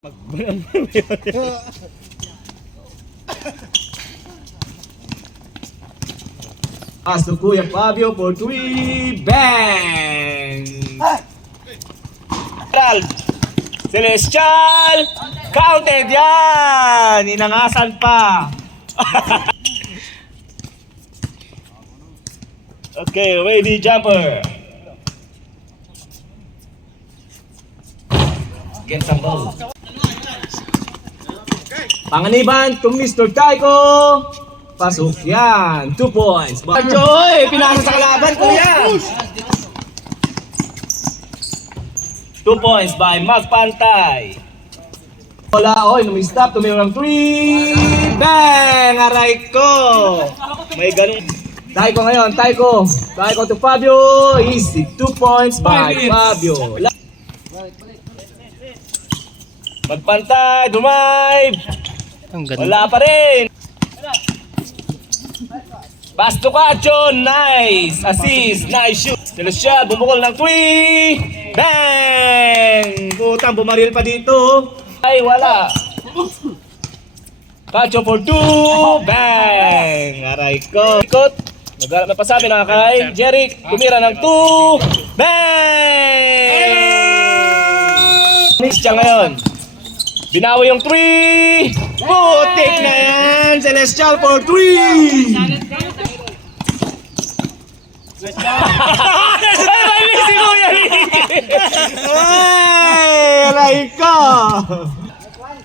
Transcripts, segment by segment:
Pasok Kuya Fabio for 3. Bang! Celestial! Counted yan! Inangasan pa! Okay, ready jumper! Get some ball. Panganiban to Mr. Taiko. Pasok yan. 2 points. Joy! Pinasa sa kalaban, kuya! 2 points by Magpantay. Wala, oy, numi-stop. Tumirang 3. Bang! Aray ko! May ganun. Taiko ngayon, Taiko. Taiko to Fabio. Easy. 2 points by Fabio. Magpantay, drive. Wala pa rin. Pass to Cacho, nice. Assist, nice shoot. Celestial, bumukol ng 3. Bang! Putang, bumaril pa dito. Ay, wala. Cacho for 2. Bang! Aray ko. Ikot. Nagharap na pasabi na kay Jeric. Tumira ng 2. Bang! Miss siya ngayon. Binawi yung 3! Putik na yan! Celestial for 3! Ay, si Kuya Ricky! Ay, alay ka!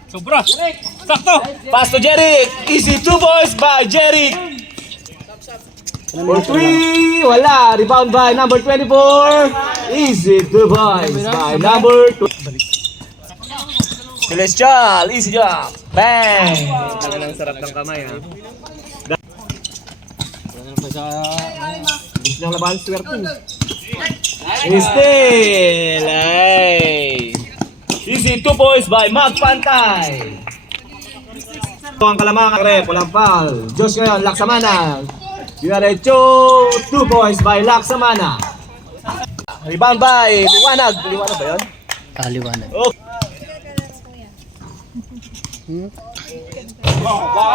Sobra! Sakto! Pass to Jeric! Easy 2 points by Jeric! For 3! Wala! Rebound by number 24! Easy 2 points by number 2! Celestial, easy jump. Bang! Tanga ng sarap ng kamay ha. Gusto niyang labahan, swerte. Still, ay. Easy 2 points by Magpantay. Ito ang kalamang rep, walang foul. Josh ngayon, Laksamana. Diretso, 2 points by Laksamana. Rebound by Liwanag. Liwanag ba yun? Liwanag. Okay.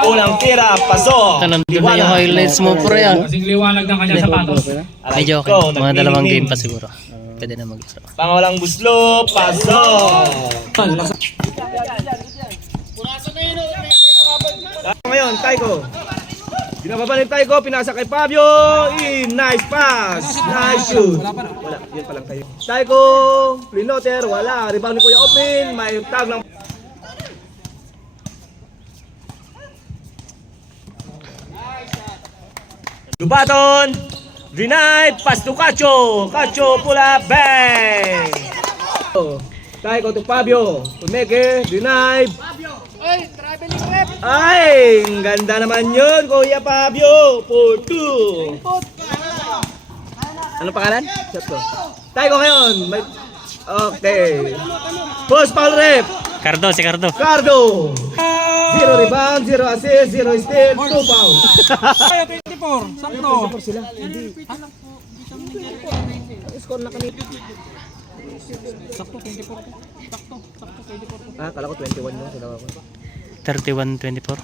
Unang tira, pasok. Nandun na yung highlights mo, pre. Kasing liwanag ng kanyang sapatos. Medyo okay. Mga dalawang game pa siguro. Pwede na maglaro. Pangawalang buslo, pasok. Ngayon, Taiko. Binababalin Taiko, pinasa kay Fabio. Nice pass. Nice shoot. Wala, yun pa lang tayo. Taiko, plinoter, wala. Rebound ni Kuya Open, may tag ng... Lubaton, deny, pass to Cacho. Cacho, pula, bang! Tayo to Fabio. Tumeke, deny. Ay, ang ganda naman yun, Kuya Fabio. 4-2. Anong pangalan? Shot ko. Tayo ngayon. May... Okay. Post foul rep. Cardo, si Cardo. Cardo. 0 rebound, 0 assist, 0 steal, 2 foul. 24, sakto. Sila. Hindi. Score na kanina. Sakto, 24. Sakto, 24. Ah, kala ko 21 yung sila ako. 31-24.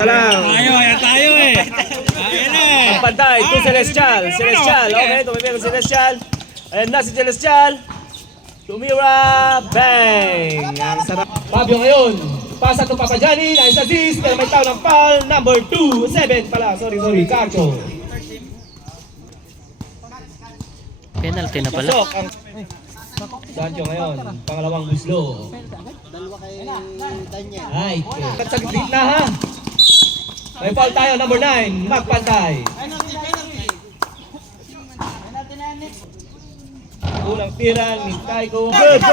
Ayan tayo eh. Ayan eh. Ang pantay, to Celestial. Celestial, okay, tumipin ang Celestial. Ayan na si Celestial. Tumira, bang! Ang sarap. Fabio ngayon. Pasa to Papa Johnny, nice assist. Pero may tao ng foul. Number 2, 7 pala. Sorry, Cacho. Penalty na pala. Pasok ang... Sancho ngayon, pangalawang buslo. Ay, sa gitna ha. May foul tayo, number 9, Magpantay. Unang tira ni Taiko. Good.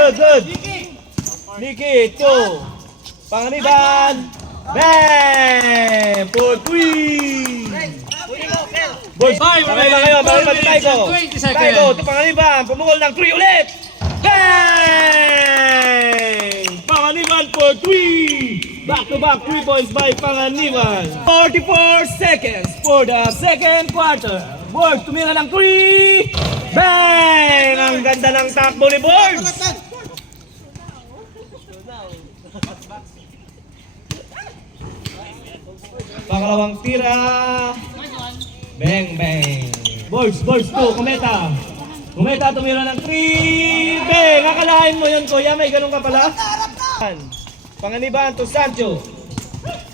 Nicky, 2. Panganiban. Bang! For 3. Boys, panganiban ngayon, panganiban ni Taiko. Taiko, ito panganiban. Pumukol ng 3 ulit. Bang! Panganiban for 3. Back to back 3 points by Panganiban. 44 seconds for the second quarter. Boys, tumira ng 3. Bang! Ang ganda ng takbo ni Boys. pangalawang tira. Bang, bang. Boards, 2, Kometa. Kometa tumira ng 3. Bang! Akalain mo yun, kuya. May ganun ka pala. Panganiban to Sancho.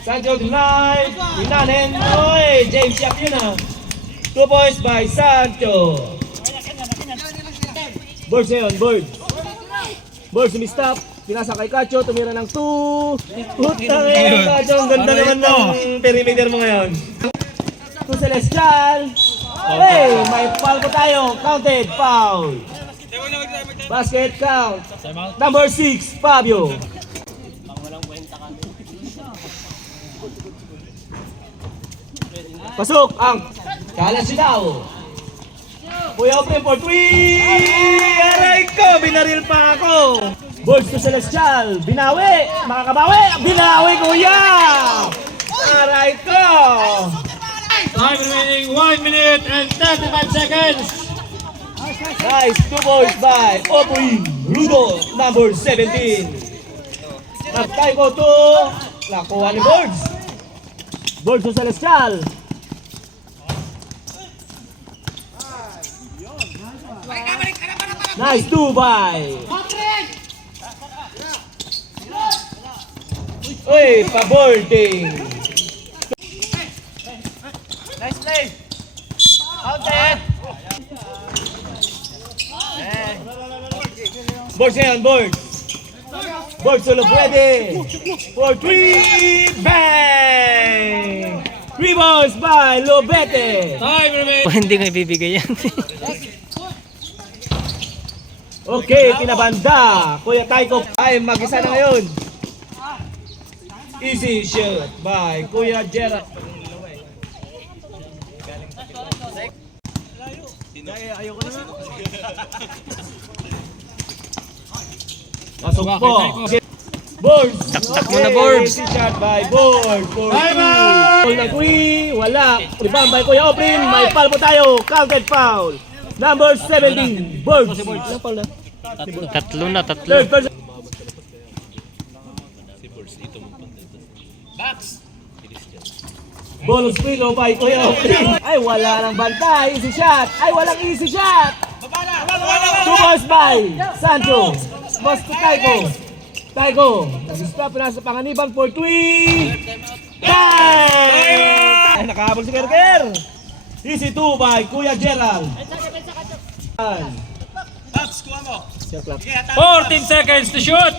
Sancho denied. Inanin. Oy, James Yap yun ah. 2 points by Sancho. Boards ngayon, boards. Boards, sumistop. Pinasa kay Cacho, tumira ng 2. Putang ina, Cacho. Ang ganda naman ng perimeter mo ngayon. To Celestial. Hey, may foul po tayo. Counted, foul. Basket count. Number 6, Fabio. Pasok ang Kalasinaw. Kuya open for 3. Aray ko, binaril pa ako. Boards to Celestial. Binawi. Makakabawi. Binawi, kuya. Aray ko. Time remaining 1 minute and 35 seconds. Nice, 2 points by Opoy Rudo, number 17. Nagtay ko to. Nakuha ni Boards. Boards to Celestial. Nice, 2 by. Uy, pa-boarding. Nice play. Counted. Boards ngayon, boards. Boards solo pwede. For 3. Bang! 3 balls by Lobete. Time remaining. Hindi ko ibibigay yan. Okay, pinabanda. Kuya Taiko ay mag-isa na ngayon. Easy shot by Kuya Gerard. Pasok po. Boards. Taktak mo na, Boards. Easy shot by Boards. For 2. Ball ng Kui. Wala. Rebound by Kuya Oprin. May foul po tayo. Counted foul. Number 17. Boards. Ilang foul na? Tatlo na, tatlo. Third person. Bonus pilo by Kuya Oprin. Ay, wala nang bantay. Easy shot. Ay, walang easy shot. 2 balls by Sancho. Boss to Taiko. Taiko. Nag-stop na sa panganiban for 3. Bang! Ay, nakahabol si Kerker. Easy 2 by Kuya Gerald. 14 seconds to shoot.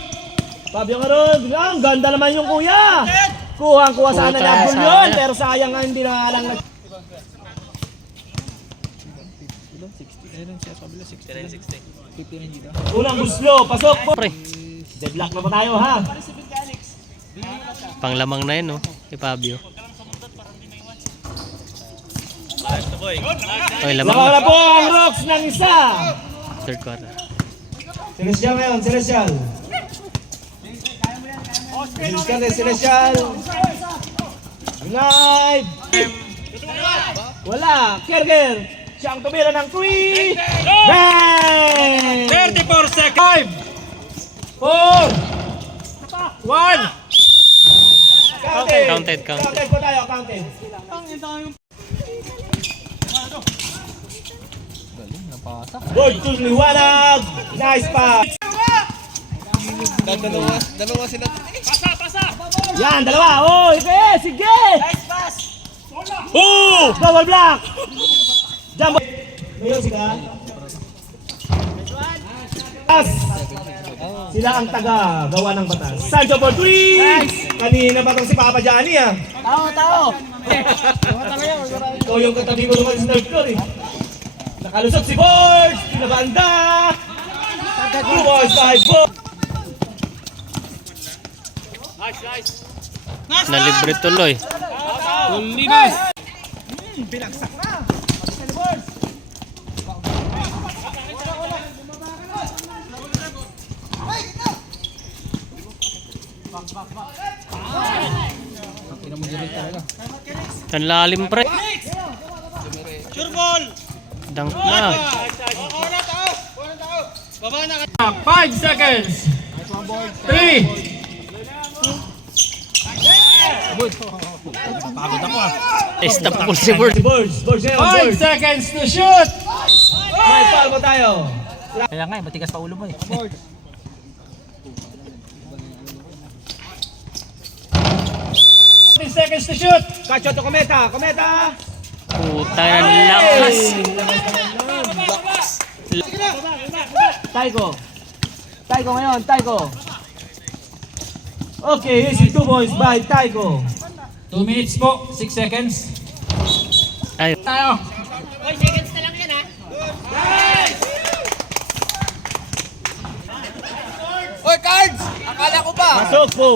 Fabio Ngaron. Ang ganda naman yung kuya. Kuha sana ni Abdul yun. Pero sayang nga hindi na lang. Unang buslo. Pasok po. Pre, Deadlock na pa tayo ha. panglamang na yun, no? Kay Fabio. Okay, lamang Nakawala na. po ang rocks ng isa. Third quarter. Celestial ngayon. Celestial. Celestial. Live. Wala. Kerger. Siya ang tumira ng 3. Bang! 34 seconds. 4. 1. Counted. Counted. Counted po tayo. Counted. Board to liwanag. Nice pass. Dalawa sila. Yan, dalawa. Oh, sige. Nice pass. Double block. Jumbo. Ngayon sila. Pass. Sila ang taga gawa ng batas. Sancho for 3. Kanina pa itong si Papa Johnny ah. Tao. Ikaw yung katabi ko naman sa third floor eh. Nakalusot si Board. Pinabanda. 2 balls by Board. Nalibre tuloy. Tulinas. Pinagsak na. Ang lalim, pre. Dunk na. 5 seconds. 3. Stop po si Bird. Birds ngayon, 5 Birds. seconds to shoot! May foul mo tayo. Kaya nga, matigas pa ulo mo eh. 10 seconds to shoot! Catch out to Kometa. Kometa. Puta ng lakas. Taiko. Taiko ngayon, Taiko. Okay, easy 2 points by Taiko. 2 minutes po, 6 seconds. Ay, Tayo! Pasok po.